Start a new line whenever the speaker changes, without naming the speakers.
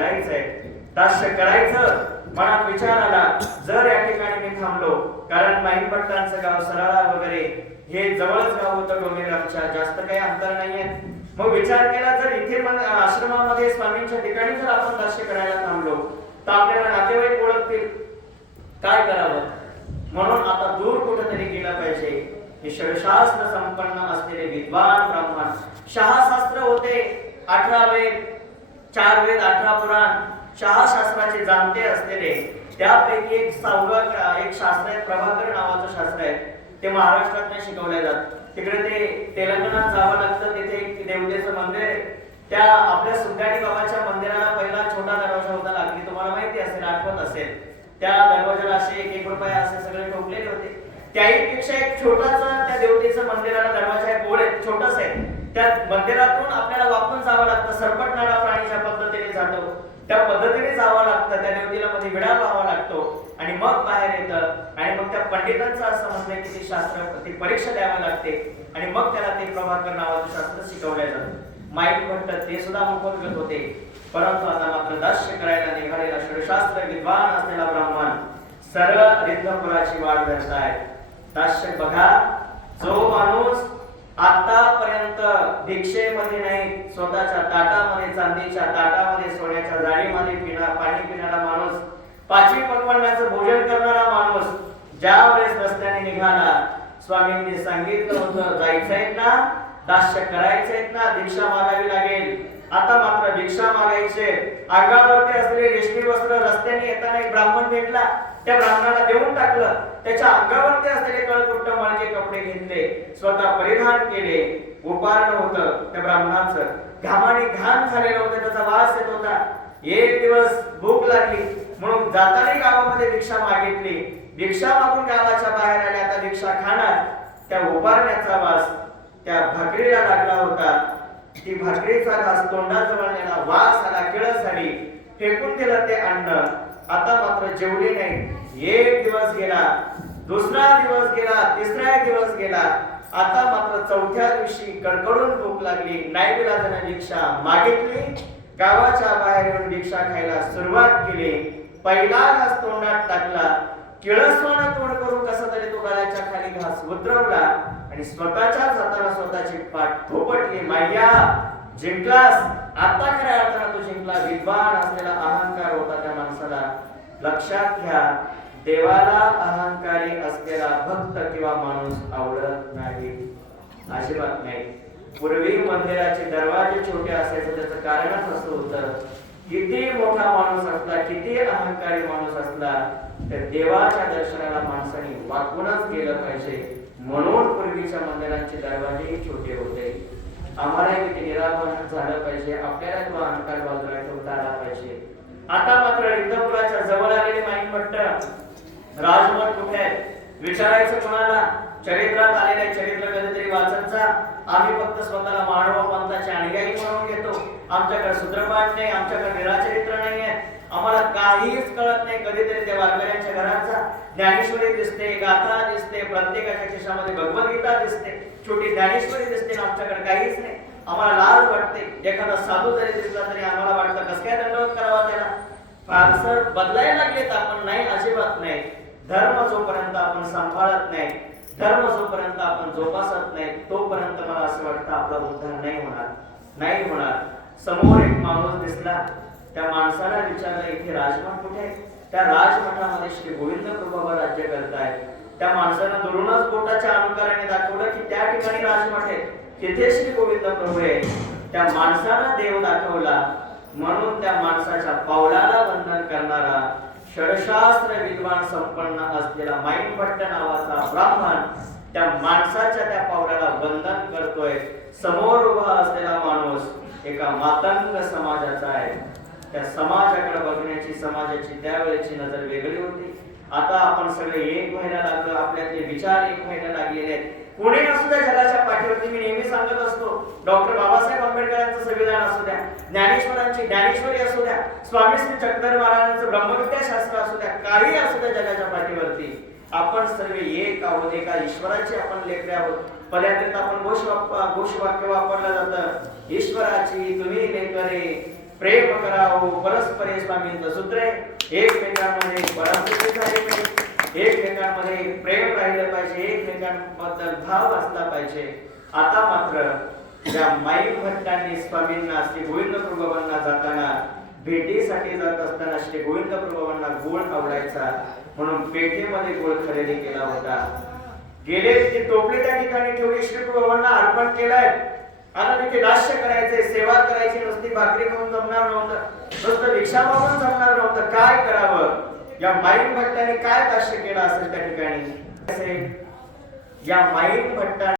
करायचंय. दास्य करायचं मनात विचार आला जर या ठिकाणी मी थांबलो कारण माहीमभट्टांचं गाव सराळा वगैरे हे जवळच गाव होतं डोंगरे जास्त काही अंतर नाहीये. मग विचार केला जर इथे आश्रमामध्ये स्वामींच्या ठिकाणी जर आपण दास्य करायला थांबलो तर आपल्याला नातेवाईक ओळखतील. काय करावं? म्हणून आता दूर कुठेतरी गेला पाहिजे. हे शास्त्र संपन्न असलेले विद्वान ब्राह्मण शहाशास्त्र होते अठरा वेद चार वेद अठरा पुराण शहाशास्त्राचे जाणते असलेले त्यापैकी एक सावग एक शास्त्र आहे प्रभाकर नावाचं शास्त्र आहे. ते महाराष्ट्रात नाही शिकवले जात. तिकडे ते तेलंगणात जावं लागतं तिथे एक देवतेचं मंदिर आहे. त्या आपल्या सुद्याणी बाबाच्या मंदिराला पहिला छोटा दरवाजा होता लागली. तुम्हाला माहिती असेल आठवत असेल. त्या दरवाजाला असे एक एक रुपये असे सगळे ठोकलेले होते. त्याही पेक्षा एक छोटासा त्या देवतेचं मंदिराला दरवाजा आहे गोळ आहे छोटासा आहे. त्या मंदिरातून आपल्याला वापरून जावं लागतं सरपटणारा प्राणी ज्या पद्धतीने जातो त्या पद्धतीने जावं लागतं त्या देवतेला मध्ये विडा लावा लागतो आणि मग बाहेर येतं. आणि मग त्या पंडितांचं असं म्हणणं आहे की ते शास्त्र ते परीक्षा द्यावी लागते आणि मग त्याला ते प्रभाकर नावाचं शास्त्र शिकवलं जातं. माईक भट्ट ते सुद्धा मुखोद्गत होते. परंतु आता मात्र दास्य करायला निघालेला षडशास्त्र विद्वान असलेला ब्राह्मण सरळ रिद्धपुराची वाट आहे. दास्य बघा जो माणूस आता फक्त भिक्षेमध्ये नाही स्वतःच्या ताटामध्ये चांदीच्या ताटामध्ये सोन्याच्या जाळीमध्ये पिणार पाणी पिणारा माणूस पाचवी पकवानाचं भोजन करणारा माणूस ज्या वेळेस रस्त्याने निघाला स्वामींनी सांगितलं होतं जायचंय ना दास्य करायचंय ना दीक्षा मागावी लागेल. आता मात्र भिक्षा मागायचे अंगावरती असलेले रेशमी वस्त्र रस्त्याने येताना एक ब्राह्मण भेटला त्या ब्राह्मणाला देऊन टाकलं. त्याच्या अंगावरती असलेले कळकुट्ट माळके कपडे घेतले. स्वतः परिधान केले. उपारण होतं त्या ब्राह्मणाचं. घामाने घाण झालेलं होतं. त्याचा वास येत होता. एक दिवस भूक लागली. म्हणून जाताना गावामध्ये भिक्षा मागितली. भिक्षा मागून गावाच्या बाहेर आले आता भिक्षा खाणार. त्या उपारण्याचा वास त्या भाकरीला लागला होता. ती भाकरीचा घास तोंडाजवळ नेला. वास आला. किळस झाली. फेकून दिलं ते अन्न आता मात्र जेवले नाही. एक दिवस गेला दुसरा दिवस गेला तिसरा दिवस गेला. आता मात्र चौथ्या दिवशी कडकडून भूक लागली. नाही विलाजाने भिक्षा मागितली. गावाच्या बाहेर येऊन भिक्षा खायला सुरुवात केली. पहिला घास तोंडात टाकला. किळसवाना तोंड करून कसा तरी तो गळ्याच्या खाली घास उतरवला आणि स्वतःच्याच हाताला स्वतःची पाठ थोपटली माया जिंकलास. आता खऱ्या अर्थानं तो जिंकला. विद्वान असलेला अहंकार होता त्या माणसाला. लक्षात घ्या देवाला अहंकारी असलेला भक्त किंवा माणूस आवडत नाही. अजिबात नाही. पूर्वी मंदिराचे दरवाजे छोटे असायचे त्याचं कारणच असं होतं किती मोठा माणूस असला किती अहंकारी माणूस असला तर देवाच्या दर्शनाला माणसाने वाकूनच गेलं पाहिजे. म्हणून पूर्वीच्या मंदिरांचे दरवाजेही छोटे होते. आम्हाला किती पण झालं पाहिजे. आपल्याला तो अहंकार बाजूला ठेवता आला पाहिजे. आता मात्र रिद्धपुराच्या जवळ आलेले माईक भट्ट राजमठ कुठे आहे? विचारायचं कोणाला? चरित्रात आलेल्या चरित्र कधीतरी वाचत जा आम्ही फक्त स्वतःला मानव पंथाचे अनुयायी म्हणून घेतो. आमच्याकडे सूत्रपाठ नाही आमच्याकडे निराचरित्र नाही आहे. आम्हाला काहीच कळत नाही. कधीतरी त्या वारकऱ्यांच्या घरात जा ज्ञानेश्वरी दिसते गाथा दिसते प्रत्येकाच्या खिशामध्ये भगवद्गीता दिसते. छोटी ज्ञानेश्वरी दिसते आमच्याकडे काहीच नाही. आम्हाला लाज वाटते. एखादा साधू जरी दिसला तरी आम्हाला वाटतं कसं काय दंडवत करावा त्याला? फारसर बदलायला लागलेत आपण. नाही अजिबात नाही. धर्म जोपर्यंत आपण सांभाळत नाही धर्म जोपर्यंत आपण जोपासत नाही तोपर्यंत मला असं वाटतं आपला उद्धार नाही होणार. नाही होणार. समोर एक माणूस दिसला. त्या माणसाला विचारलं इथे राजमठ कुठे आहे? त्या राजमठामध्ये श्री गोविंद प्रभावा राज्य करतायत. त्या माणसानं दुरूनच बोटाच्या अनुकाराने दाखवलं की त्या ठिकाणी राजमठ आहे. तिथे श्री गोविंद प्रभू आहे त्या माणसाला देव दाखवला. म्हणून त्या माणसाच्या पावलाला वंदन करणारा षडशास्त्र विद्वान संपन्न असलेला माईन भट्ट नावाचा ब्राह्मण त्या माणसाच्या त्या पावलाला वंदन करतोय. समोर उभा असलेला माणूस एका मातंग समाजाचा आहे. त्या समाजाकडे बघण्याची समाजाची त्यावेळेची नजर वेगळी होती. आता आपण सगळे एक व्हायला लागलो विचार एक व्हायला लागलेले आहेत. कोणी असू द्या जगाच्या पाठीवरती मी नेहमी सांगत असतो डॉक्टर बाबासाहेब आंबेडकरांचं संविधान असू द्या ज्ञानेश्वरांची ज्ञानेश्वरी असू द्या स्वामी श्री चक्रधर महाराजांचं ब्रह्मविद्याशास्त्र असू द्या काही असू द्या जगाच्या पाठीवरती. आपण सर्व एक आहोत एका ईश्वराचे आपण लेकरे आहोत. पदार्थ आपण घोष घोष वाक्य वापरलं जातं. ईश्वराची तुम्ही लेकरे प्रेम करावं परस्परे स्वामींचं सूत्र आहे. एकमेकांमध्ये परस्परे एकमेकांमध्ये प्रेम राहिलं पाहिजे एकमेकांबद्दल भाव असला पाहिजे. आता मात्र त्या माईक भट्टांनी स्वामींना श्री गोविंद प्रभावांना जाताना भेटीसाठी जात असताना श्री गोविंद प्रभावांना गोळ आवडायचा. म्हणून पेठेमध्ये गोळ खरेदी केला होता. गेले ती टोपली त्या ठिकाणी ठेवली श्री प्रभावांना अर्पण केलाय. आता तिथे नाश्य करायचे सेवा करायची नुसती भाकरी खाऊन जमणार नव्हतं. नुसतं रिक्षा मागून जमणार नव्हतं. काय करावं? या माईक भट्टाने काय दास्य केलं असेल त्या ठिकाणी? या माईक भट्टा